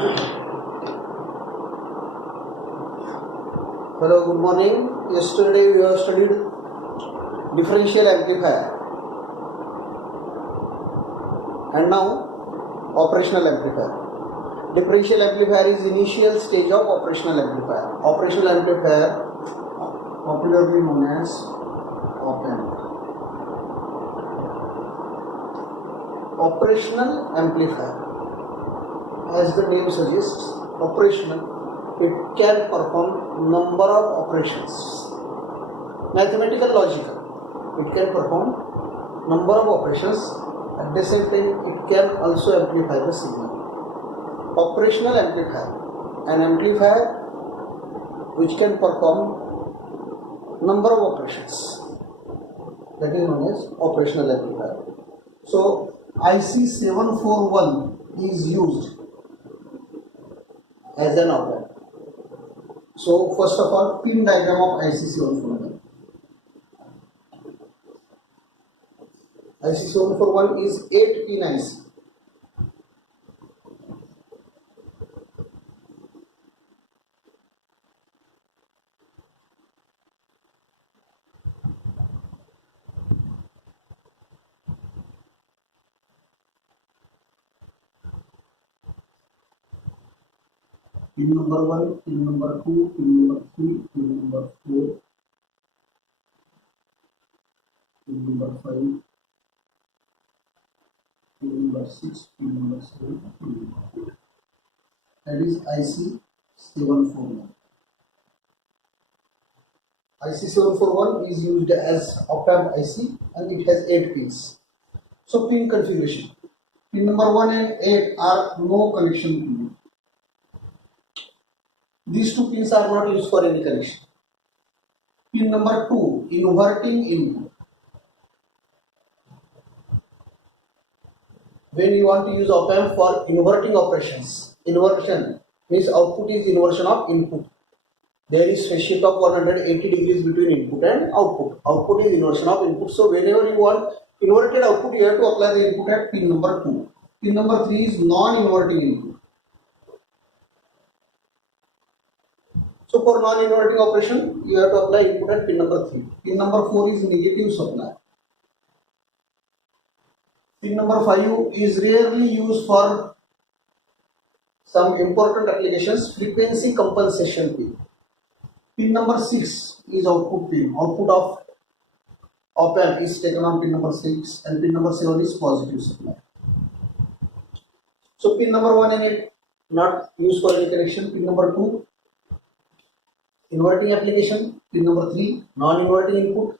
Hello, good morning. Yesterday we have studied differential amplifier and now operational amplifier. Differential amplifier is initial stage of operational amplifier. Operational amplifier, popularly known as op-amp. Operational amplifier, as the name suggests, operational, it can perform number of operations. Mathematical, logical, it can perform number of operations. At the same time, it can also amplify the signal. Operational amplifier, an amplifier which can perform number of operations, that is known as operational amplifier. So IC 741 is used as an op-amp. So first of all, pin diagram of IC 741. IC 741 is 8 pin IC. Pin number 1, pin number 2, pin number 3, pin number 4, pin number 5, pin number 6, pin number 7, pin number 8. That is IC 741. IC 741 is used as op-amp IC and it has 8 pins. So pin configuration. Pin number 1 and 8 are no connection pin. These two pins are not used for any connection. Pin number 2, inverting input. When you want to use op-amp for inverting operations, inversion means output is inversion of input. There is phase shift of 180 degrees between input and output. Output is inversion of input. So whenever you want inverted output, you have to apply the input at pin number 2. Pin number 3 is non-inverting input. So for non-inverting operation, you have to apply input at pin number 3. Pin number 4 is negative supply. Pin number 5 is rarely used for some important applications, frequency compensation pin. Pin number 6 is output pin. Output of op-amp is taken on pin number 6 and pin number 7 is positive supply. So pin number 1 and 8 not used for any connection. Pin number 2 inverting application. Pin number 3 non-inverting input.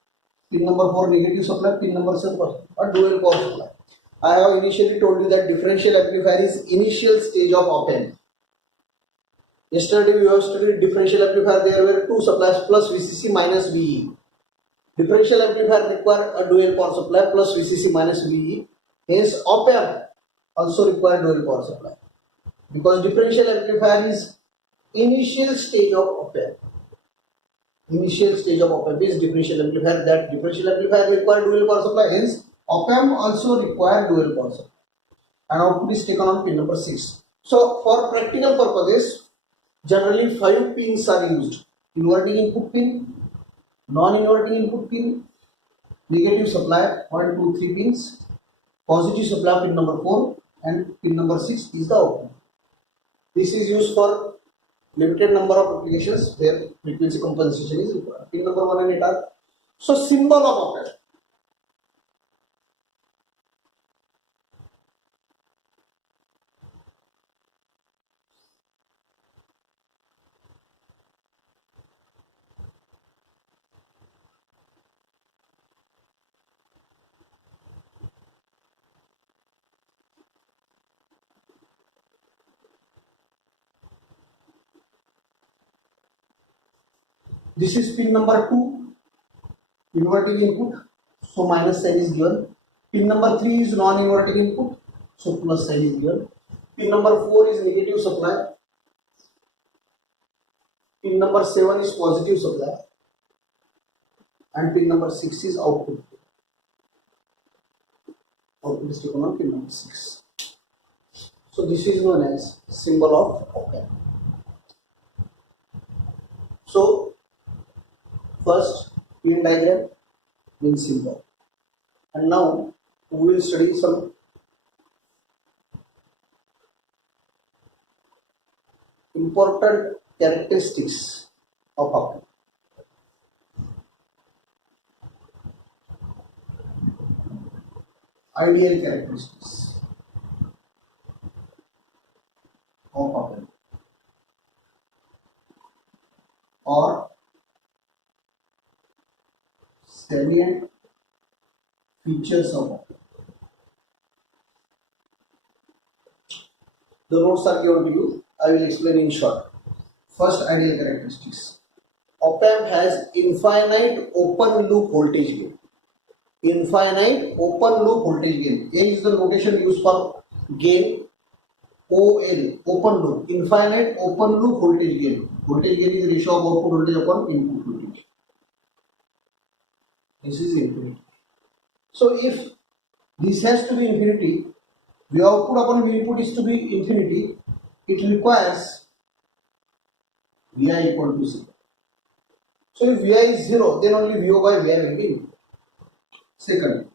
Pin number 4 negative supply. Pin number 7 or dual power supply. I have initially told you that differential amplifier is initial stage of op-amp. Yesterday we have studied differential amplifier. There were two supplies plus VCC minus VE. Differential amplifier require a dual power supply plus VCC minus VE. Hence op-amp also require dual power supply. Because differential amplifier is initial stage of op-amp. Initial stage of op-amp is differential amplifier. That differential amplifier require dual power supply. Hence op-amp also require dual power supply. And output is taken on pin number 6. So for practical purposes, generally 5 pins are used. Inverting input pin, non-inverting input pin, negative supply 1, 2, 3 pins, positive supply pin number 4 and pin number 6 is the output. This is used for limited number of applications where frequency compensation is required. Pin number 1 and 8 are. So symbol of op-amp. This is pin number 2, inverting input, so minus sign is given. Pin number 3 is non-inverting input, so plus sign is given. Pin number 4 is negative supply. Pin number 7 is positive supply. And pin number 6 is output. Output is taken on pin number 6. So this is known as symbol of op-amp. So first pin diagram, then symbol, and now we will study some important characteristics of op-amp. Ideal characteristics of op-amp or salient features of op-amp. The notes are given to you. I will explain in short. First, ideal characteristics. Op-amp has infinite open loop voltage gain. Infinite open loop voltage gain. A is the notation used for gain. OL, open loop. Infinite open loop voltage gain. Voltage gain is the ratio of output voltage upon input voltage. This is infinity. So if this has to be infinity, the output upon the input is to be infinity, it requires Vi equal to 0. So if Vi is 0, then only VO by Vi will be infinity. Second,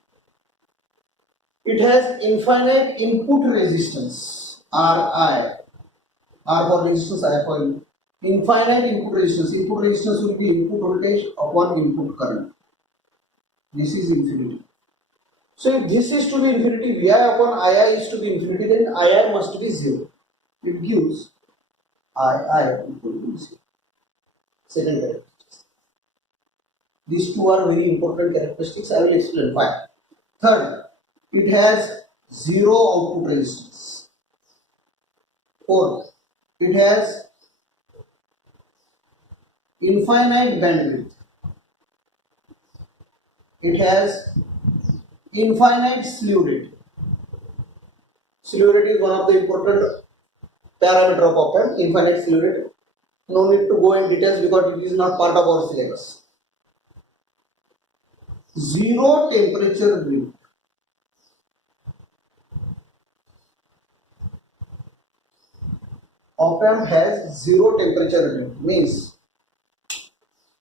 it has infinite input resistance, Ri. R for resistance, I for input. Infinite input resistance. Input resistance will be input voltage upon input current. This is infinity. So if this is to be infinity, Vi upon Ii is to be infinity, then Ii must be 0. It gives Ii equal to 0. Second characteristic. These two are very important characteristics. I will explain why. Third, it has zero output resistance. Fourth, it has infinite bandwidth. It has infinite slew rate. Slew rate is one of the important parameter of op-amp. Infinite slew rate. No need to go in details because it is not part of our syllabus. Zero temperature drift. Op-amp has zero temperature drift, means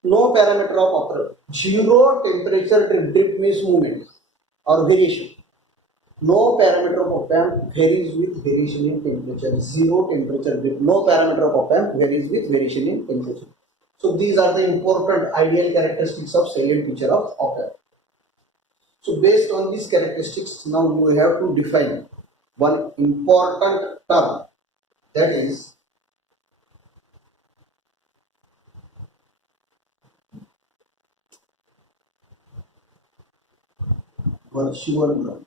no parameter of op-amp. Zero temperature drift means movement or variation. No parameter of op-amp varies with variation in temperature. Zero temperature drift. No parameter of op-amp varies with variation in temperature. So these are the important ideal characteristics of salient feature of op-amp. So based on these characteristics, now we have to define one important term, that is virtual ground.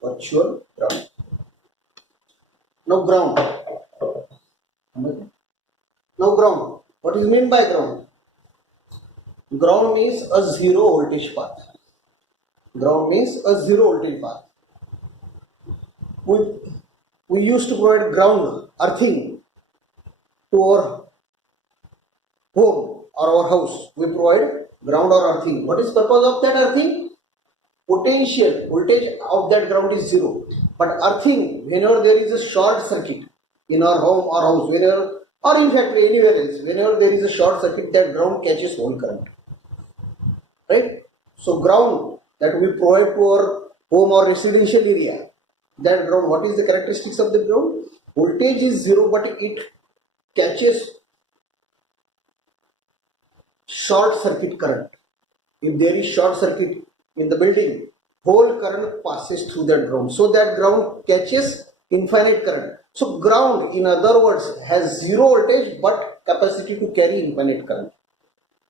Virtual ground. Now ground. Now ground. What is meant by ground? Ground means a zero voltage path. Ground means a zero voltage path. We used to provide ground earthing to our home or our house. We provide ground or earthing. What is purpose of that earthing? Potential voltage of that ground is zero. But earthing, whenever there is a short circuit in our home or house, whenever or in factory anywhere else, whenever there is a short circuit, that ground catches whole current. Right? So ground that we provide to our home or residential area, that ground, what is the characteristics of the ground? Voltage is zero, but it catches short circuit current. If there is short circuit in the building, whole current passes through that ground. So that ground catches infinite current. So ground, in other words, has zero voltage but capacity to carry infinite current.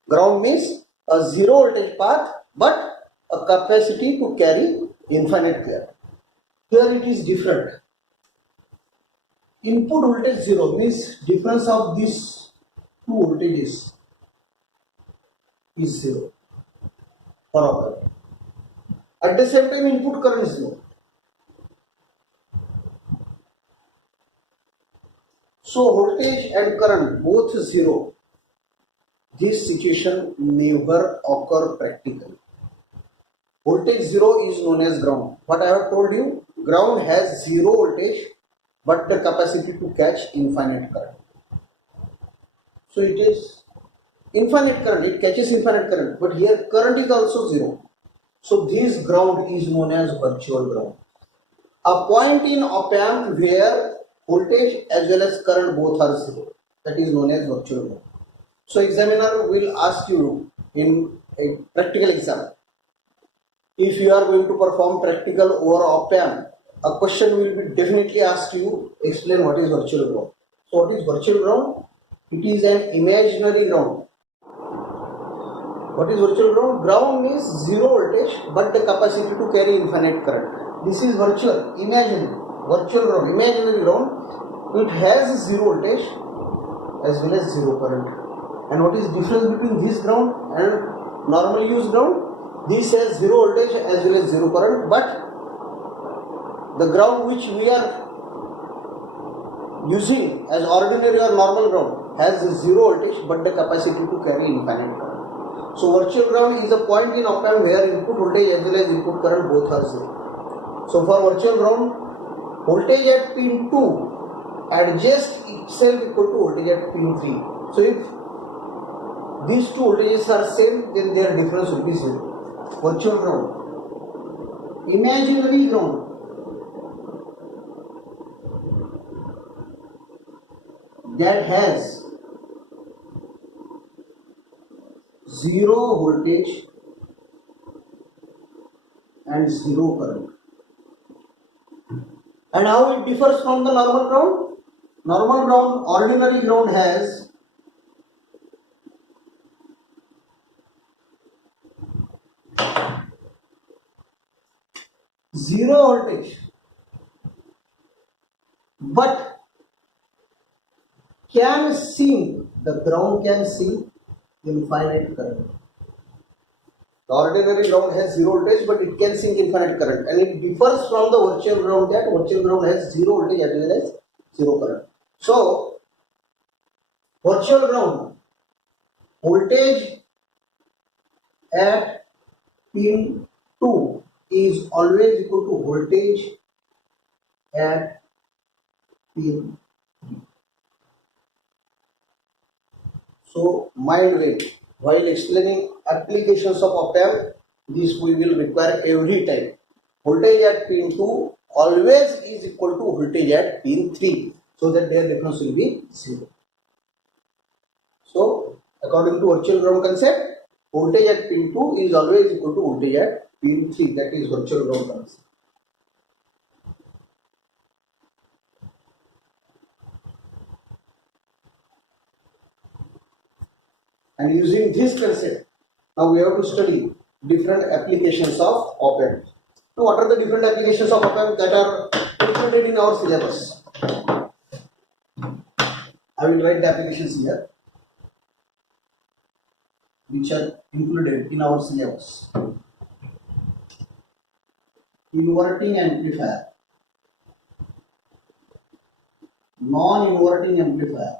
Ground means a zero voltage path but a capacity to carry infinite current. Here it is different. Input voltage zero means difference of these two voltages is zero for op-amp. At the same time, input current is zero. So voltage and current both zero. This situation never occur practically. Voltage 0 is known as ground. What I have told you, ground has 0 voltage but the capacity to catch infinite current. So it is infinite current, it catches infinite current, but here current is also 0. So this ground is known as virtual ground. A point in op-amp where voltage as well as current both are 0. That is known as virtual ground. So examiner will ask you in a practical exam, if you are going to perform practical over op-amp, a question will be definitely asked you, explain what is virtual ground. So what is virtual ground? It is an imaginary ground. What is virtual ground? Ground means 0 voltage but the capacity to carry infinite current. This is virtual, imaginary, virtual ground, imaginary ground. It has 0 voltage as well as 0 current. And what is difference between this ground and normally used ground? This has 0 voltage as well as 0 current, but the ground which we are using as ordinary or normal ground has 0 voltage but the capacity to carry infinite current. So virtual ground is a point in op-amp where input voltage as well as input current both are 0. So for virtual ground, voltage at pin 2 adjusts itself equal to voltage at pin 3. So if these two voltages are same, then their difference will be 0. Virtual ground. Imaginary ground. That has 0 voltage and 0 current. And how it differs from the normal ground? Normal ground, ordinary ground has 0 voltage but can sink, the ground can sink infinite current. The ordinary ground has 0 voltage but it can sink infinite current, and it differs from the virtual ground that virtual ground has 0 voltage as well as 0 current. So virtual ground, voltage at pin 2 is always equal to voltage at pin 3. So mind wait, while explaining applications of op-amp, this we will require every time. Voltage at pin 2 always is equal to voltage at pin 3, so that their difference will be 0. So according to virtual ground concept, voltage at pin 2 is always equal to voltage at pin 3, that is virtual ground concept. And using this concept, now we have to study different applications of op-amp. Now what are the different applications of op-amp that are included in our syllabus? I will write the applications here which are included in our syllabus. Inverting amplifier, non-inverting amplifier,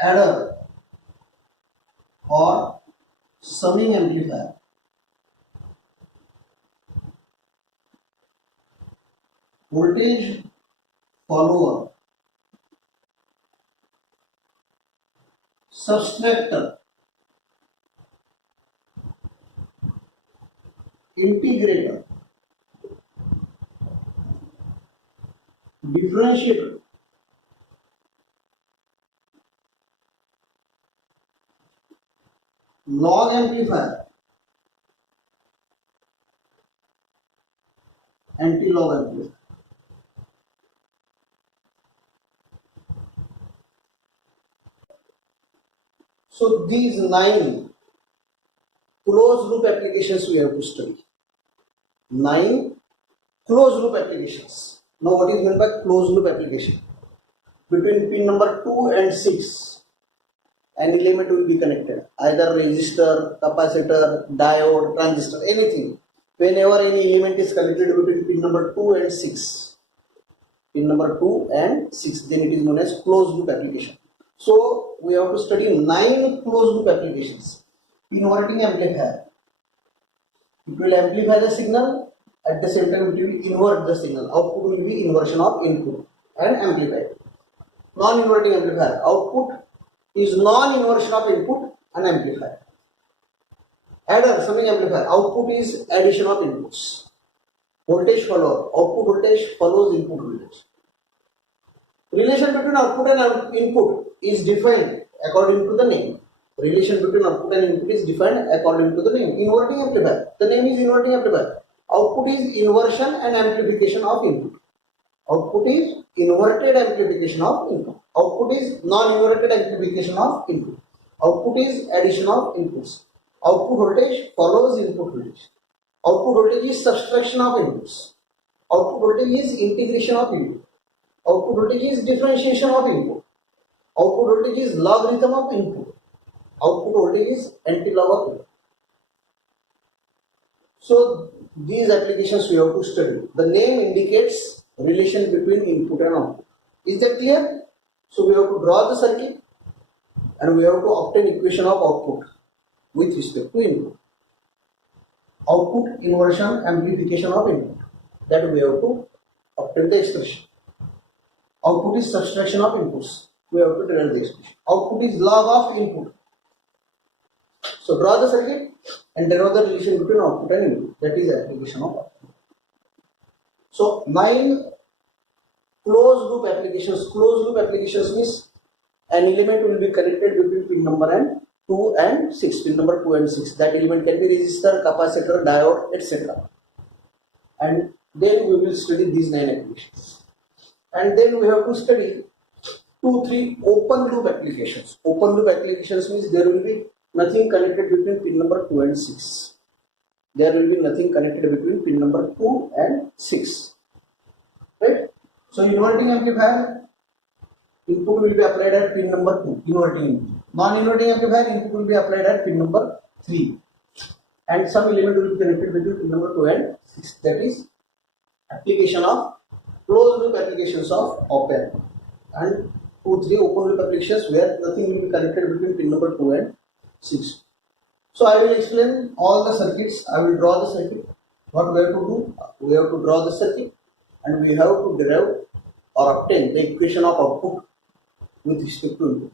adder or summing amplifier, voltage follower, subtractor, integrator, differentiator, log amplifier, anti-log amplifier. So these 9 closed loop applications we have to study. 9 closed loop applications. Now what is meant by closed loop application? Between pin number 2 and 6, an element will be connected, either resistor, capacitor, diode, transistor, anything. Whenever any element is connected between pin number 2 and 6, then it is known as closed loop application. So we have to study 9 closed loop applications. inverting amplifier. It will amplify the signal, at the same time it will invert the signal. Output will be inversion of input and amplified. Non-inverting amplifier, output is non-inversion of input and amplifier. Adder, summing amplifier, output is addition of inputs. Voltage follower, output voltage follows input voltage. Relation between output and input is defined according to the name. Relation between output and input is defined according to the name. Inverting amplifier, the name is inverting amplifier. Output is inversion and amplification of input. Output is inverted amplification of input. Output is non-inverted amplification of input. Output is addition of inputs. Output voltage follows input voltage. Output voltage is subtraction of inputs. Output voltage is integration of input. Output voltage is differentiation of input. Output voltage is logarithm of input. Output voltage is anti-log of input. So these applications we have to study. The name indicates relation between input and output. Is that clear? So we have to draw the circuit and we have to obtain equation of output with respect to input. Output inversion amplification of input, that we have to obtain the expression. Output is subtraction of inputs, we have to derive the expression. Output is log of input. So draw the circuit and derive the relation between output and input, that is application of output. So 9 closed loop applications. Closed loop applications means an element will be connected between pin number and 2 and 6, pin number 2 and 6. That element can be resistor, capacitor, diode, etc. And then we will study these 9 applications. And then we have to study 2-3 open loop applications. Open loop applications means there will be nothing connected between pin number 2 and 6. There will be nothing connected between pin number 2 and 6. Right? So inverting amplifier, input will be applied at pin number 2, inverting input. Non-inverting amplifier, input will be applied at pin number 3. And some element will be connected between pin number 2 and 6. That is application of closed loop applications of op-amp. And 2-3 open loop applications where nothing will be connected between pin number 2 and 6. So I will explain all the circuits. I will draw the circuit. What we have to do? We have to draw the circuit and we have to derive or obtain the equation of output with respect to input.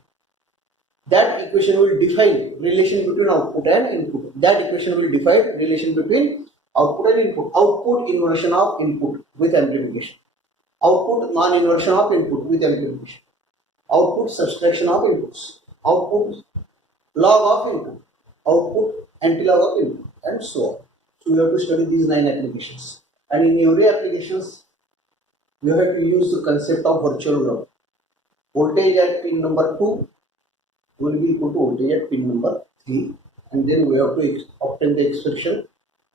That equation will define relation between output and input. That equation will define relation between output and input. Output inversion of input with amplification. Output non-inversion of input with amplification. Output subtraction of inputs. Output log of input. Output anti-log of input, and so on. So we have to study these 9 applications. And in every applications, we have to use the concept of virtual ground. Voltage at pin number 2 will be equal to voltage at pin number 3, and then we have to obtain the expression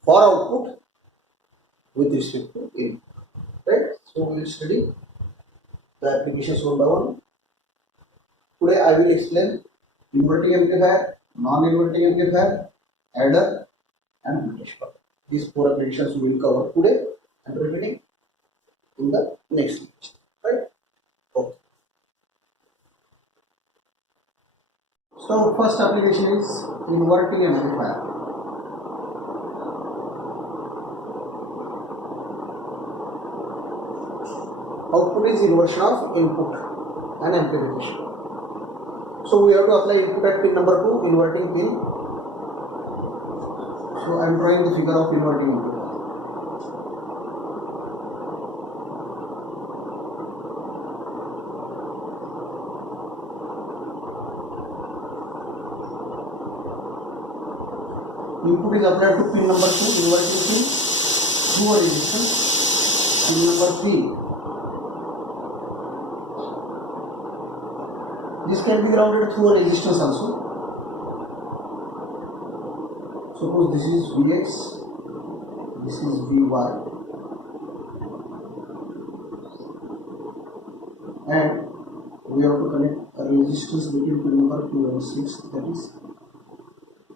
for output with respect to input. Right? So we will study the applications one by one. Today I will explain inverting amplifier, non-inverting amplifier, adder, and voltage follower. These 4 applications we will cover today and repeating in the next lecture. Right? Okay. So first application is inverting amplifier. Output is inversion of input and amplification. So we have to apply input at pin number 2, inverting pin. So I am drawing the figure of inverting input. Input is applied to pin number 2, inverting pin, through a resistance. Pin number 3. This can be grounded through a resistance also. Suppose this is Vx, this is Vy, and we have to connect a resistance between pin number 2 and 6, that is,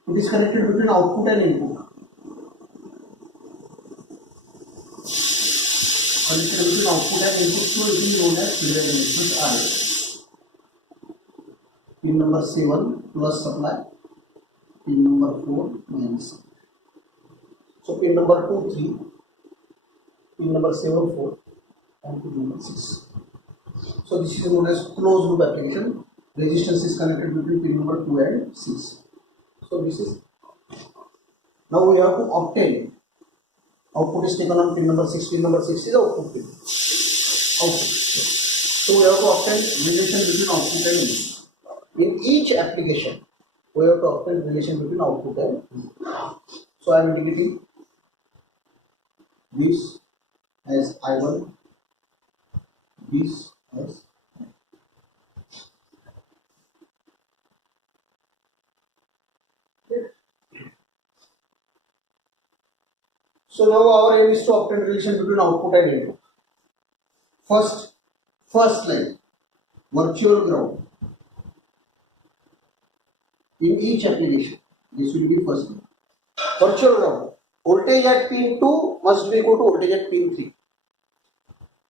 it is connected between output and input. Connected between output and input, so it is known as feedback resistance RS. Pin number 7 plus supply, pin number 4 minus 7. So pin number 2 3, pin number 7 4, and pin number 6. So this is known as closed loop application. Resistance is connected between pin number 2 and 6. So this is, now we have to obtain, output is taken on pin number 6. Pin number 6 is output pin. Output. So we have to obtain relation between output and input. In each application, we have to obtain relation between output and input. So I am indicating this as I1, this as so now our aim is to obtain relation between output and input. First line, virtual ground. In each application, this will be first line. Virtual ground. Voltage at pin 2 must be equal to voltage at pin 3.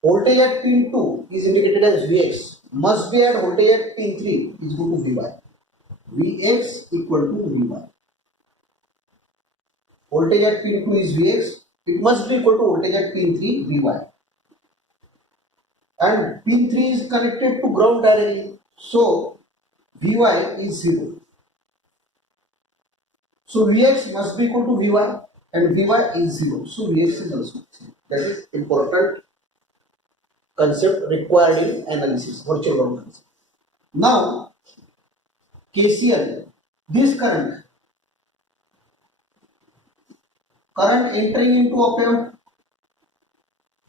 Voltage at pin 2 is indicated as Vx. Must be at voltage at pin 3 is equal to Vy. Vx equal to Vy. Voltage at pin 2 is Vx. It must be equal to voltage at pin 3 Vy. And pin 3 is connected to ground directly. So Vy is 0. So Vx must be equal to Vy and Vy is 0. So Vx is also 0. That is important concept required in analysis, virtual ground concept. Now KCL, this current entering into op-amp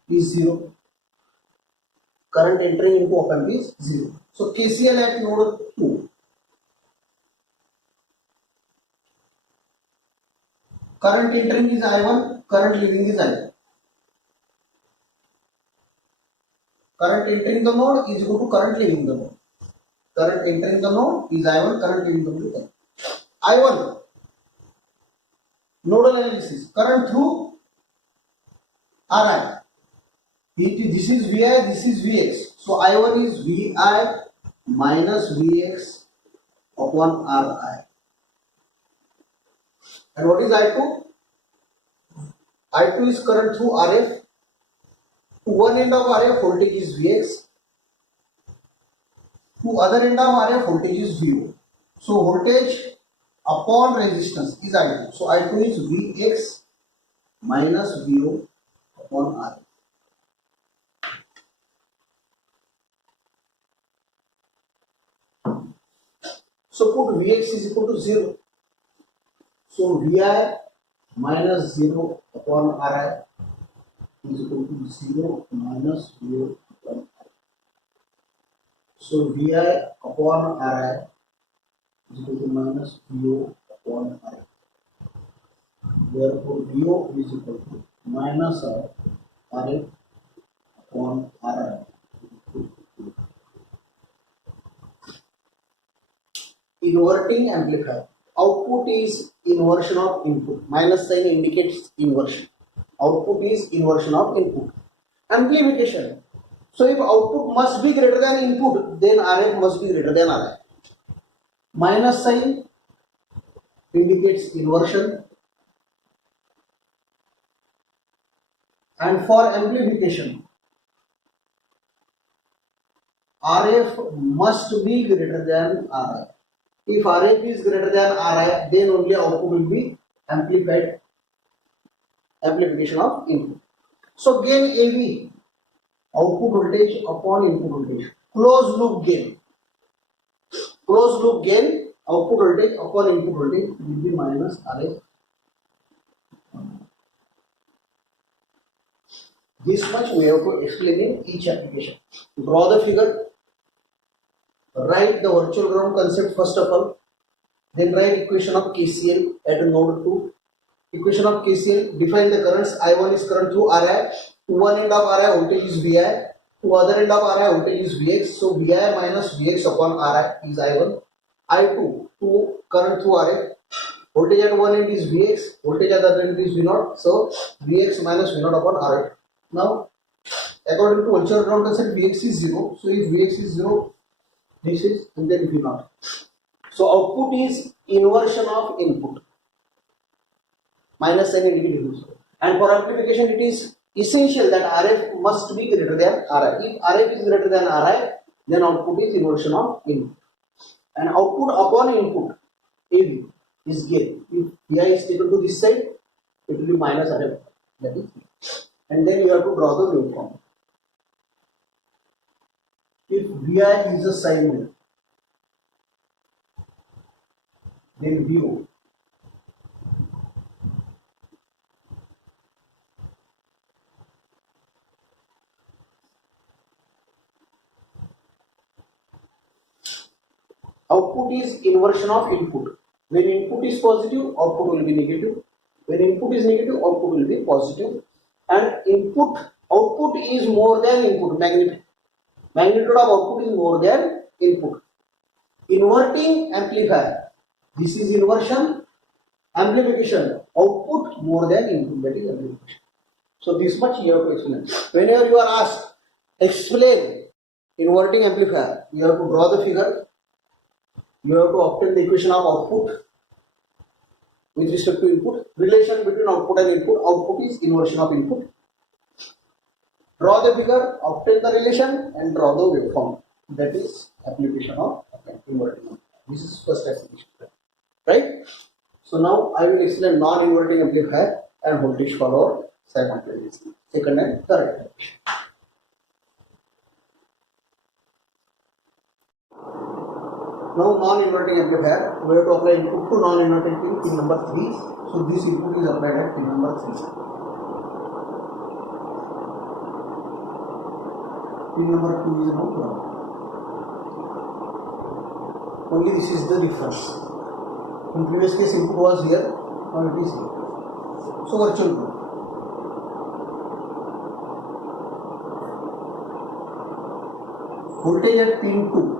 is 0. Current entering into op-amp is 0. So KCL at node 2. Current entering is I1, current leaving is I2. Current entering the node is equal to current leaving the node. Current entering the node is I1, current leaving the node is I2. I1, nodal analysis, current through Ri. This is Vi, this is Vx. So I1 is Vi minus Vx upon Ri. And what is I2? I2 is current through RF. To one end of RF, voltage is Vx. To other end of RF, voltage is Vo. So voltage upon resistance is I2. So I2 is Vx minus Vo upon RF. So put Vx is equal to 0. So Vi minus 0 upon Ri is equal to 0 minus Vo upon Ri. So Vi upon Ri is equal to minus Vo upon Ri. Therefore, Vo is equal to minus Ri upon Ri. Inverting amplifier. Output is inversion of input. Minus sign indicates inversion. Output is inversion of input. Amplification. So if output must be greater than input, then RF must be greater than Ri. Minus sign indicates inversion. And for amplification, RF must be greater than Ri. If RF is greater than Ri, then only output will be amplified. Amplification of input. So gain AV, output voltage upon input voltage. Closed loop gain. Closed loop gain, output voltage upon input voltage will be minus RF. This much we have to explain in each application. Draw the figure. Write the virtual ground concept first of all. Then write equation of KCL at node 2. Equation of KCL, define the currents. I1 is current through Ri. To one end of Ri, voltage is Vi. To other end of Ri, voltage is Vx. So Vi minus Vx upon Ri is I1. I2, to current through Rf. Voltage at one end is Vx. Voltage at the other end is V0. So Vx minus V0 upon Rf. Now, according to virtual ground concept, Vx is 0. So if Vx is 0, this is and then V0. So output is inversion of input, minus sign indicative. And for amplification, it is essential that RF must be greater than RI. If RF is greater than RI, then output is inversion of input. And output upon input, AV, is gain. If Vi is taken to this side, it will be minus RF. That is, and then you have to draw the waveform. If Vi is a sine wave, then Vo output is inversion of input. When input is positive, output will be negative. When input is negative, output will be positive. And output is more than input. Magnitude of output is more than input. Inverting amplifier. This is inversion. Amplification. Output more than input. That is amplification. So this much you have to explain. Whenever you are asked, explain inverting amplifier, you have to draw the figure. You have to obtain the equation of output with respect to input. Relation between output and input. Output is inversion of input. Draw the figure, obtain the relation, and draw the waveform. That is application of inverting. This is first application, right? So now I will explain non-inverting amplifier and voltage follower simultaneously. Second and third application. Now non-inverting amplifier, we have to apply input to non-inverting pin number 3. So this input is applied at pin number 3. Pin number 2 is now ground. Only this is the difference. In previous case input was here, now it is here. So virtual ground. Voltage at pin 2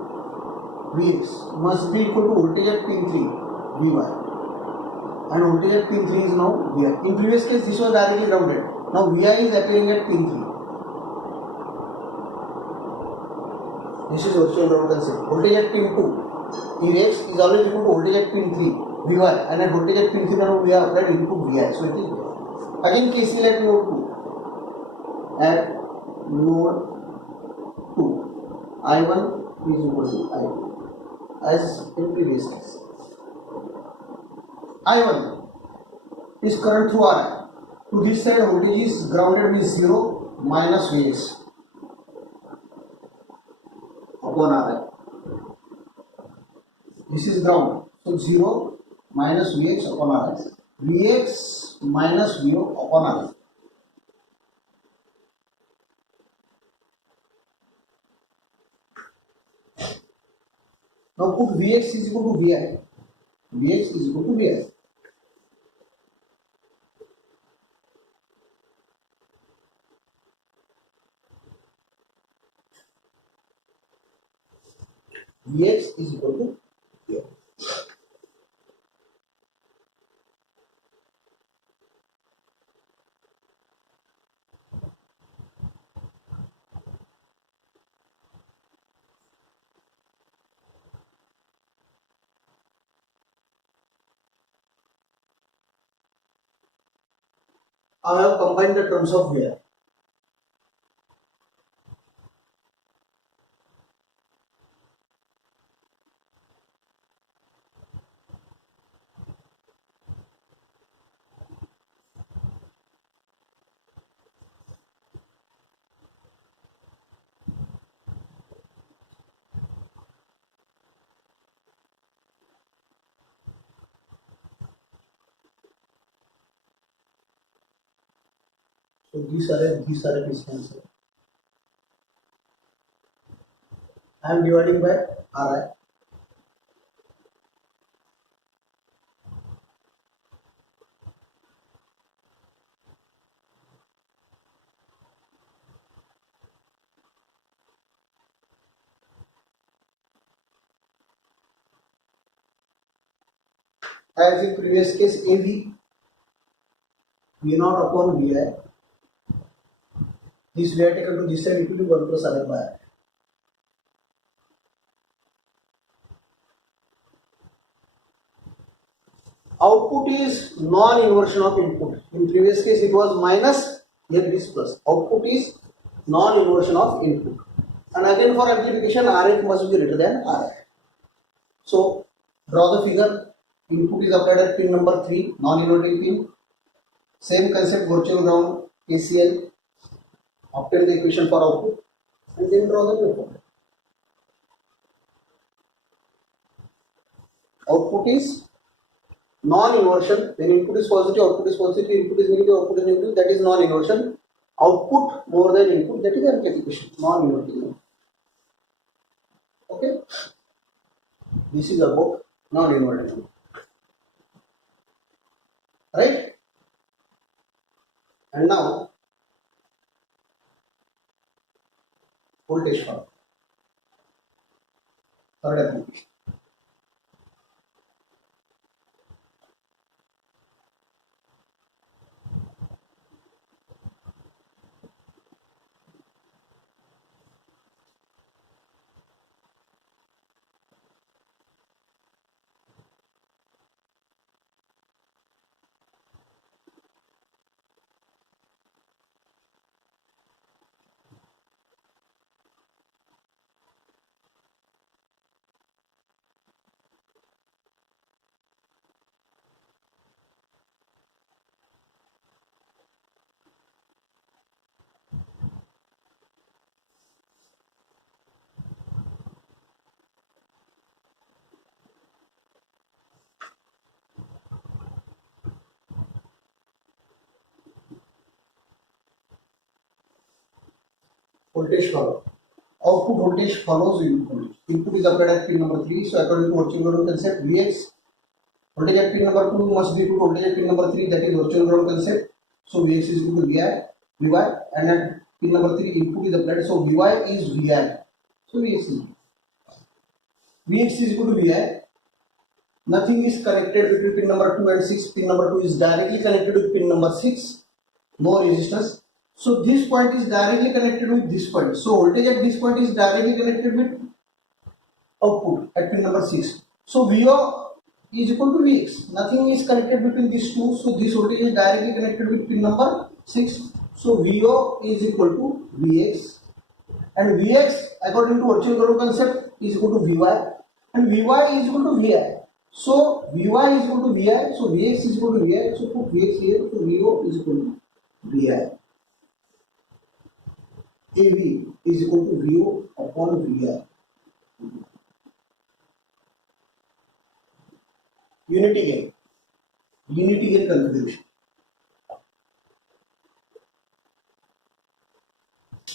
Vx must be equal to voltage at pin 3 Vy, and voltage at pin 3 is now Vi. In previous case this was directly grounded. Now Vi is appearing at pin 3. This is virtual ground concept. Voltage at pin 2 Vx is always equal to voltage at pin 3 Vy, and at voltage at pin 3 now we have applied input Vi. So it is Vi. Again KCL at node 2. At node 2 I1 is equal to I2 as in previous case. I1 is current through Ri. To this side voltage is grounded with 0 minus Vx upon Ri. This is ground. So 0 minus Vx upon Ri. Vx minus Vo upon Ri. Now put Vx is equal to Vi. Vx is equal to Vi. Vx is equal to Vi. I have combined the terms of Vi. So these are a distance. I am dividing by Ri. As in previous case, AV V0 upon Vi. This we are taken to this side, it will be 1 plus Rf by R. Output is non-inversion of input. In previous case it was minus, here it is plus. Output is non-inversion of input. And again for amplification, Rf must be greater than Rf. So draw the figure. Input is applied at pin number 3, non-inverting pin. Same concept, virtual ground, KCL. Obtain the equation for output and then draw the waveform. Output is non-inversion. When input is positive, output is positive. Input is negative, output is negative. That is non-inversion. Output more than input, that is amplification. Non-inverting. Okay. This is about non-inverting. Right? And now voltage form. Third application. Voltage follow. Output voltage follows input voltage. Input is applied at pin number 3. So according to virtual ground concept, Vx voltage at pin number 2 must be equal to voltage at pin number 3. That is virtual ground concept. So Vx is equal to Vy, and at pin number 3 input is applied. So Vy is Vi. So Vx is equal to Vi. Nothing is connected between pin number 2 and 6. Pin number 2 is directly connected with pin number 6. No resistance. So this point is directly connected with this point. So voltage at this point is directly connected with output at pin number 6. So Vo is equal to Vx. Nothing is connected between these two. So this voltage is directly connected with pin number 6. So Vo is equal to Vx. And Vx according to virtual ground concept is equal to Vy. And Vy is equal to Vi. So Vy is equal to Vi. So Vx is equal to Vi. So put Vx here. So Vo is equal to Vi. AV is equal to Vo upon Vi. Unity gain. Unity gain configuration.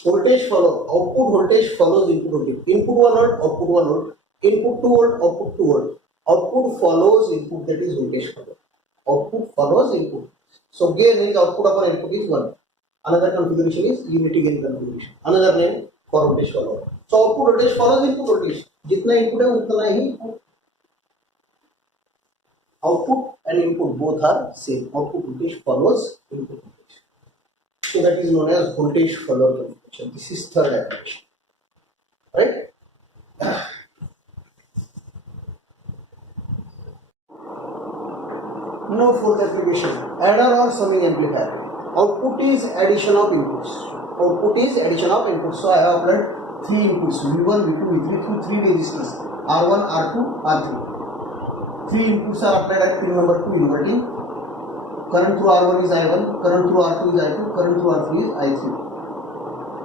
Voltage follow. Output voltage follows input voltage. Input 1 volt, output 1 volt. Input 2 volt, output 2 volt. Output follows input, that is voltage follow. Output follows input. So gain is output upon input is 1. Another configuration is unity gain configuration. Another name for voltage follower. So output voltage follows input voltage. जितना input है उतना ही output and input both are same. Output voltage follows input voltage. So that is known as voltage follower configuration. This is third application. Right? Now fourth application. Adder or summing amplifier. Output is addition of inputs. Output is addition of inputs. So I have applied 3 inputs V1, V2, V3 through 3 resistors R1, R2, R3. 3 inputs are applied at pin number 2 inverting. Current through R1 is I1, current through R2 is I2, current through R3 is I3.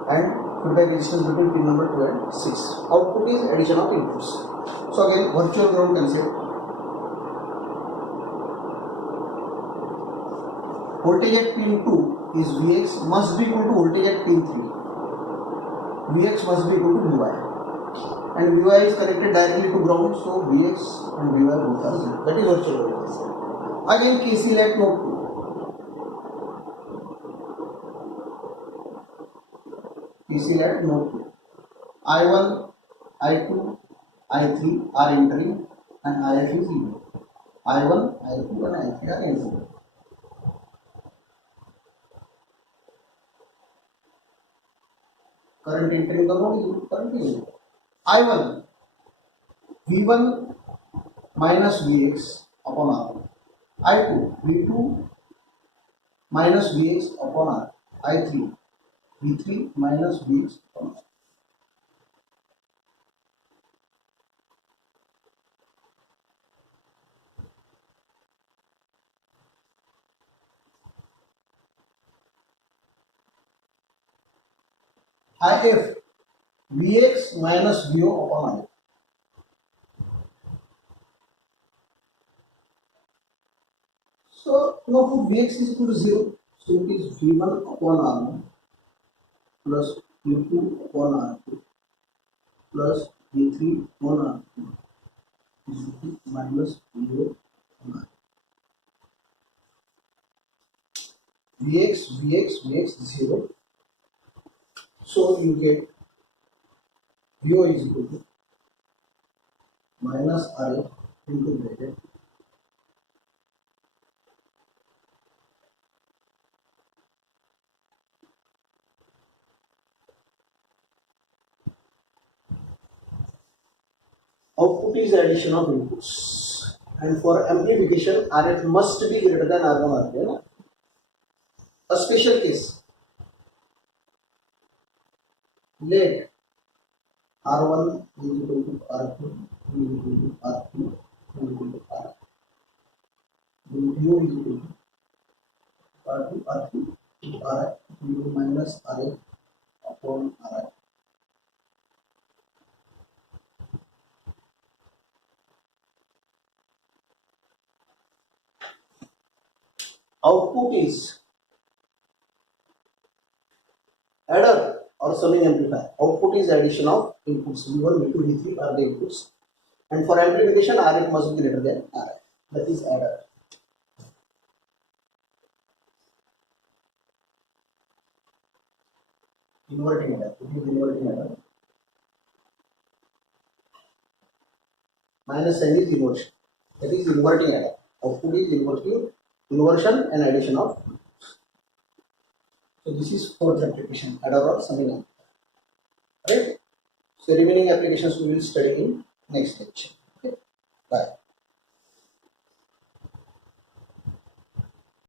And feedback resistance between pin number 2 and 6. Output is addition of inputs. So again virtual ground concept. Voltage at pin 2 is Vx must be equal to voltage at pin 3. Vx must be equal to Vy. And Vy is connected directly to ground, so Vx and Vy both are 0. That is virtual voltage. Again KCL at node 2. KCL at node 2. I1, I2, I3 are entering and If is 0. I1, I2 and I3 are entering. Current entering the node is current is I1 V1 minus Vx upon R1. I2 V2 minus Vx upon R. I3 V3 minus Vx upon R. IF Vx minus Vo upon I. So now put Vx is equal to 0. So it is V1 upon R1 plus V2 upon R2 plus V3 upon R2 is equal to minus Vo upon R. Vx 0. So you get Vo is equal to minus Rf into bracket output is addition of inputs, and for amplification Rf must be greater than R1 R2. A special case, let R1 is equal to R2 is equal to R2 is equal to R. Then Vo is equal to R2 to R Vo minus Rf upon Ri. Output is adder or summing amplifier. Output is addition of inputs. V1, V2, V3 are the inputs. And for amplification, Rf must be greater than Ri. That is adder. Inverting adder. It is inverting adder. Minus sign is inversion. That is inverting adder. Output is inversion and addition of. So this is fourth application, adder or summing amplifier. Right? So remaining applications we will study in next lecture. Okay? Bye.